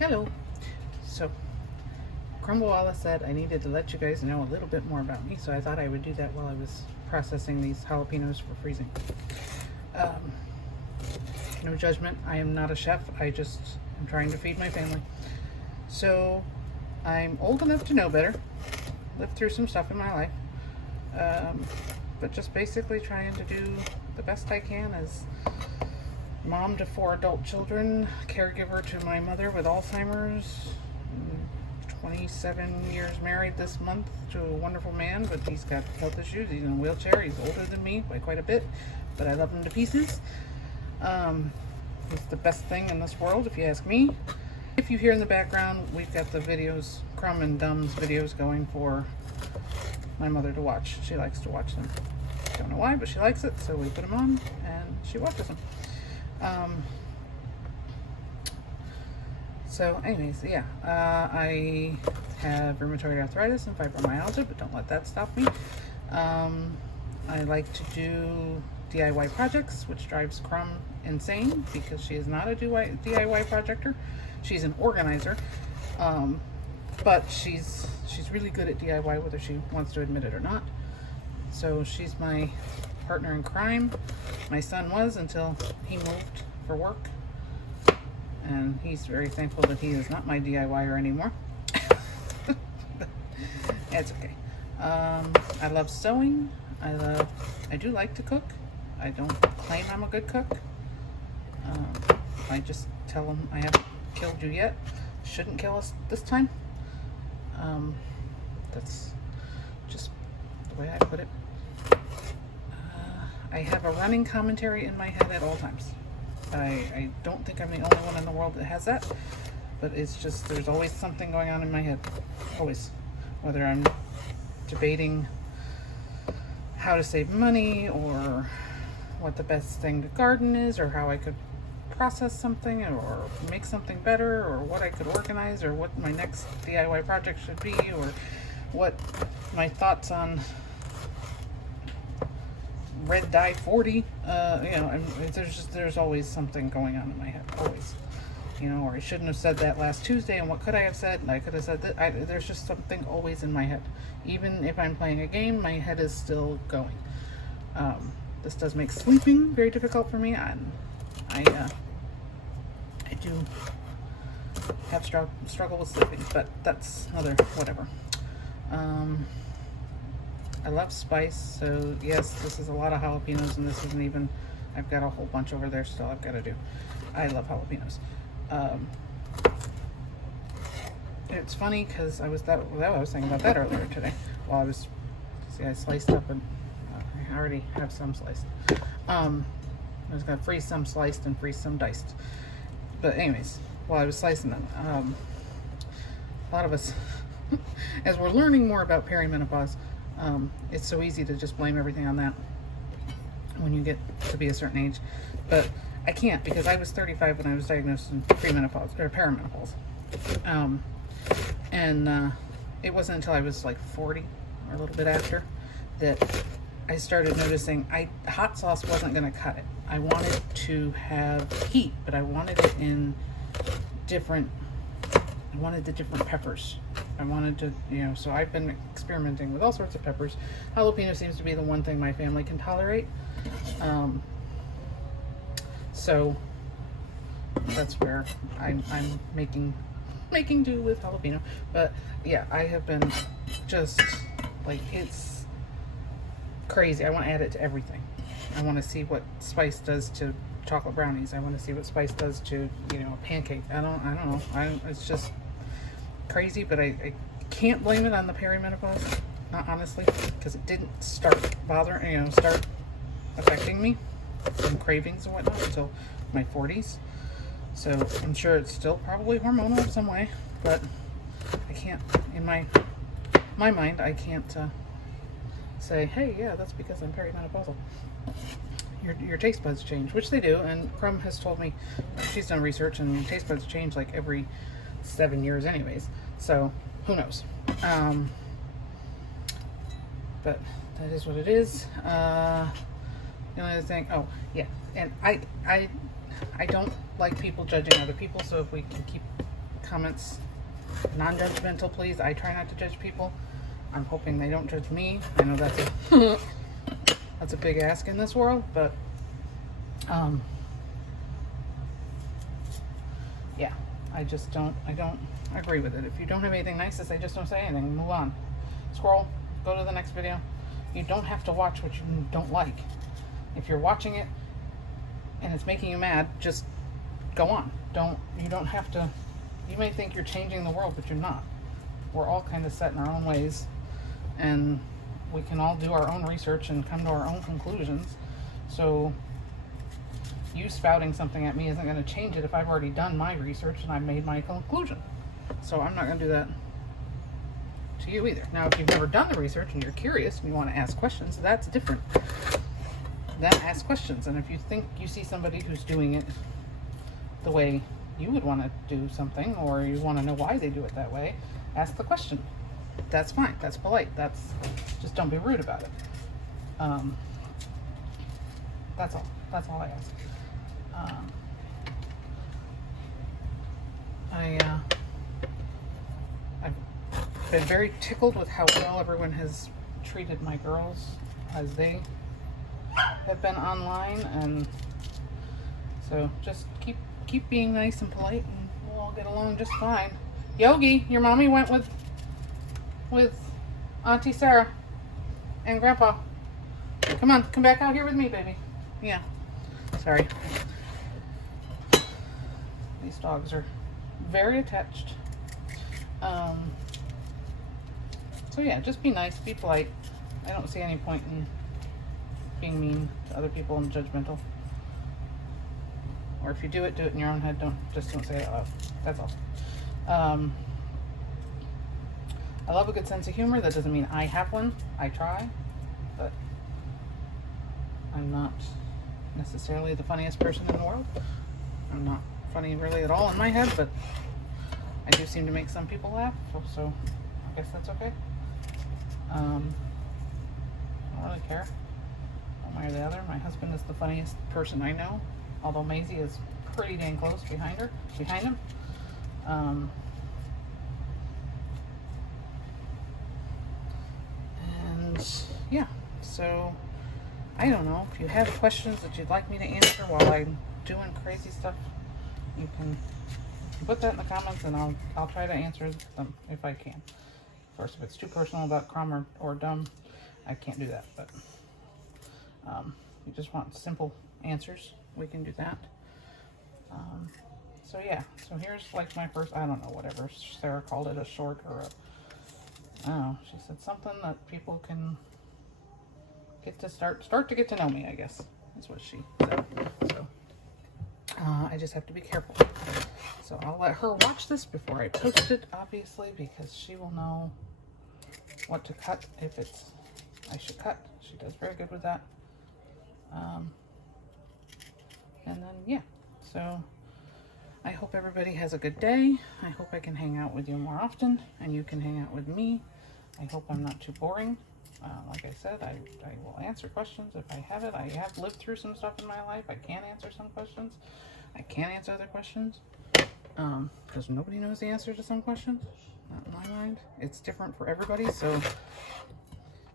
Hello. So, Crumble Wallace said I needed to let you guys know a little bit more about me, so I thought I would do that while I was processing these jalapenos for freezing. Um, no judgment. I am not a chef. I just am trying to feed my family. So, I'm old enough to know better. Lived through some stuff in my life. But just basically trying to do the best I can as mom to 4 adult children, caregiver to my mother with Alzheimer's, 27 years married this month to a wonderful man, but he's got health issues. He's in a wheelchair. He's older than me by quite a bit, but I love him to pieces. He's the best thing in this world, if you ask me. If you hear in the background, we've got the videos, Crumb and Dumb's videos going for my mother to watch. She likes to watch them. Don't know why, but she likes it, so we put them on and she watches them. So anyways, yeah, I have rheumatoid arthritis and fibromyalgia, but don't let that stop me. I like to do DIY projects, which drives Crumb insane because she is not a DIY projector. She's an organizer, but she's really good at DIY, whether she wants to admit it or not. So she's my partner in crime. My son was until he moved for work, and he's very thankful that he is not my DIYer anymore. It's okay. I love sewing. I do like to cook. I don't claim I'm a good cook. I just tell them I haven't killed you yet. Shouldn't kill us this time. That's just the way I put it. I have a running commentary in my head at all times. I don't think I'm the only one in the world that has that, but it's just there's always something going on in my head. Always. Whether I'm debating how to save money, or what the best thing to garden is, or how I could process something or make something better, or what I could organize, or what my next DIY project should be, or what my thoughts on red dye 40, and there's always something going on in my head, always, or I shouldn't have said that last Tuesday, and what could I have said, and I could have said that. There's just something always in my head. Even if I'm playing a game, my head is still going. This does make sleeping very difficult for me, and I do have struggle with sleeping, but that's another whatever. I love spice, so yes, this is a lot of jalapenos, and this isn't even, I've got a whole bunch over there still I've got to do. I love jalapenos. It's funny because I was thinking about that earlier today while I sliced up, and I already have some sliced. I was going to freeze some sliced and freeze some diced. But anyways, while I was slicing them, a lot of us, as we're learning more about perimenopause, it's so easy to just blame everything on that when you get to be a certain age. But I can't, because I was 35 when I was diagnosed in premenopause or perimenopause. It wasn't until I was like 40 or a little bit after that I started noticing hot sauce wasn't going to cut it. I wanted to have heat, but I wanted it in I wanted the different peppers. I wanted to, so I've been experimenting with all sorts of peppers. Jalapeno seems to be the one thing my family can tolerate. So that's where I'm making do with jalapeno. But yeah, I have been just like, it's crazy. I want to add it to everything. I want to see what spice does to chocolate brownies. I want to see what spice does to, a pancake. I don't know. It's just crazy, but I can't blame it on the perimenopause, not honestly, because it didn't start affecting me and cravings and whatnot until my 40s. So I'm sure it's still probably hormonal in some way, but I can't, in my mind, I can't say, hey, yeah, that's because I'm perimenopausal. Your taste buds change, which they do, and Crumb has told me, she's done research, and taste buds change like every 7 years anyways, so who knows. But that is what it is. The only other thing, oh yeah, and I don't like people judging other people, so if we can keep comments non-judgmental, please. I try not to judge people. I'm hoping they don't judge me. I know that's a that's a big ask in this world, but yeah, I don't agree with it. If you don't have anything nice to say, just don't say anything. Move on. Scroll. Go to the next video. You don't have to watch what you don't like. If you're watching it and it's making you mad, just go on. You don't have to. You may think you're changing the world, but you're not. We're all kind of set in our own ways, and we can all do our own research and come to our own conclusions. So you spouting something at me isn't going to change it if I've already done my research and I've made my conclusion. So I'm not going to do that to you either. Now, if you've never done the research and you're curious and you want to ask questions, that's different. Then ask questions. And if you think you see somebody who's doing it the way you would want to do something, or you want to know why they do it that way, ask the question. That's fine. That's polite. Just don't be rude about it. That's all. That's all I ask. I've been very tickled with how well everyone has treated my girls as they have been online, and so just keep being nice and polite, and we'll all get along just fine. Yogi, your mommy went with Auntie Sarah and Grandpa. Come on, come back out here with me, baby. Yeah. Sorry. These dogs are very attached. So yeah, just be nice, be polite. I don't see any point in being mean to other people and judgmental. Or if you do it in your own head. Don't say it out loud. That's all. I love a good sense of humor. That doesn't mean I have one. I try, but I'm not necessarily the funniest person in the world. I'm not funny really at all in my head, but I do seem to make some people laugh, so I guess that's okay. I don't really care one way or the other. My husband is the funniest person I know, although Maisie is pretty dang close behind him. And yeah, so I don't know. If you have questions that you'd like me to answer while I'm doing crazy stuff, you can put that in the comments, and I'll try to answer them if I can. Of course, if it's too personal about crumb or dumb, I can't do that. But you just want simple answers, we can do that. So yeah, so here's like my first, I don't know, whatever Sarah called it, a short or I don't know. She said something that people can get to start to get to know me, I guess, is what she said. So I just have to be careful. So I'll let her watch this before I post it, obviously, because she will know what to cut if I should cut. She does very good with that. And then, yeah, so I hope everybody has a good day. I hope I can hang out with you more often, and you can hang out with me. I hope I'm not too boring. Like I said, I will answer questions if I have it. I have lived through some stuff in my life. I can answer some questions. I can't answer other questions because nobody knows the answer to some questions. Not in my mind. It's different for everybody, so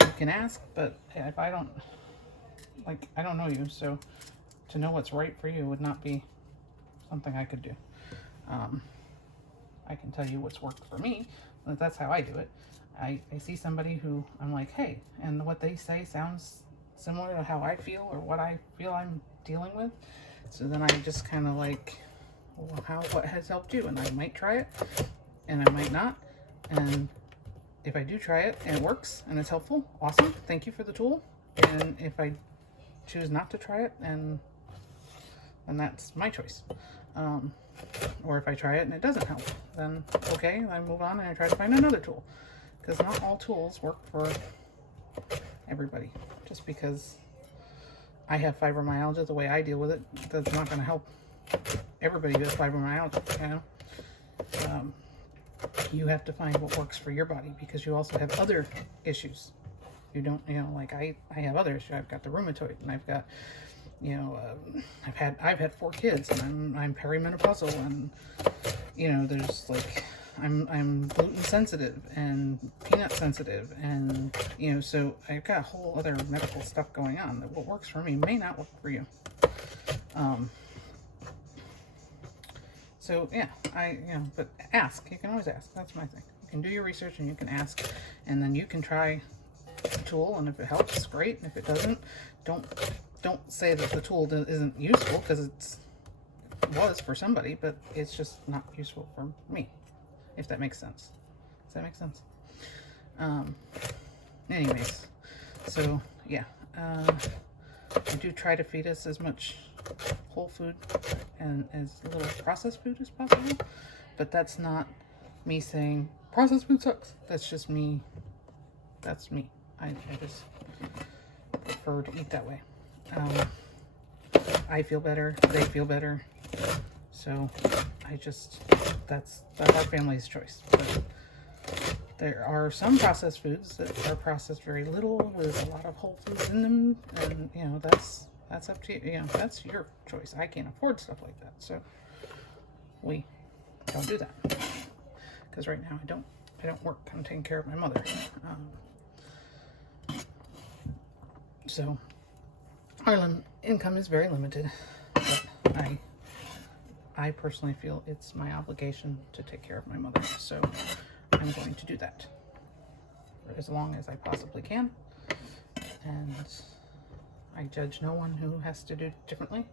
you can ask, but if I don't know you, so to know what's right for you would not be something I could do. I can tell you what's worked for me, but that's how I do it. I see somebody who I'm like, hey, and what they say sounds similar to how I feel or what I feel I'm dealing with. So then I just kind of like, well, what has helped you? And I might try it, and I might not. And if I do try it and it works and it's helpful, awesome. Thank you for the tool. And if I choose not to try it, and that's my choice. Or if I try it and it doesn't help, then okay, I move on and I try to find another tool. Because not all tools work for everybody. Just because I have fibromyalgia, the way I deal with it, that's not going to help everybody who has fibromyalgia, you know? You have to find what works for your body, because you also have other issues. You don't, like I have other issues. I've got the rheumatoid, and I've got, I've had 4 kids, and I'm perimenopausal, and you know, there's like, I'm gluten sensitive and peanut sensitive, and you know, so I've got a whole other medical stuff going on that what works for me may not work for you. So yeah, but ask. You can always ask. That's my thing. You can do your research and you can ask, and then you can try a tool, and if it helps, great. And if it doesn't, don't say that the tool isn't useful, because it was for somebody, but it's just not useful for me. If that makes sense. Does that make sense? Anyways, so yeah, I do try to feed us as much whole food and as little processed food as possible, but that's not me saying processed food sucks. That's just me. That's me. I just prefer to eat that way. I feel better. They feel better. So that's our family's choice. But there are some processed foods that are processed very little with a lot of whole foods in them, and you know, that's up to you. You know, that's your choice. I can't afford stuff like that, so we don't do that. Because right now I don't work. I'm taking care of my mother. So our income is very limited, but I personally feel it's my obligation to take care of my mother, so I'm going to do that for as long as I possibly can. And I judge no one who has to do it differently.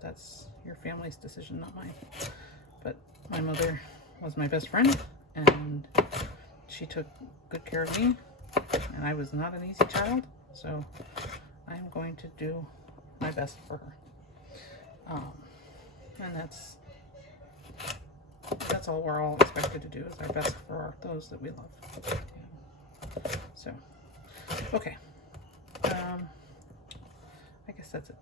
That's your family's decision, not mine. But my mother was my best friend, and she took good care of me, and I was not an easy child, so I'm going to do my best for her. And that's all we're all expected to do, is our best for those that we love. So, okay. I guess that's it.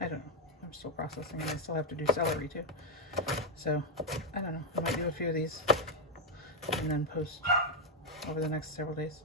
I don't know. I'm still processing, and I still have to do celery too. So, I don't know. I might do a few of these and then post over the next several days.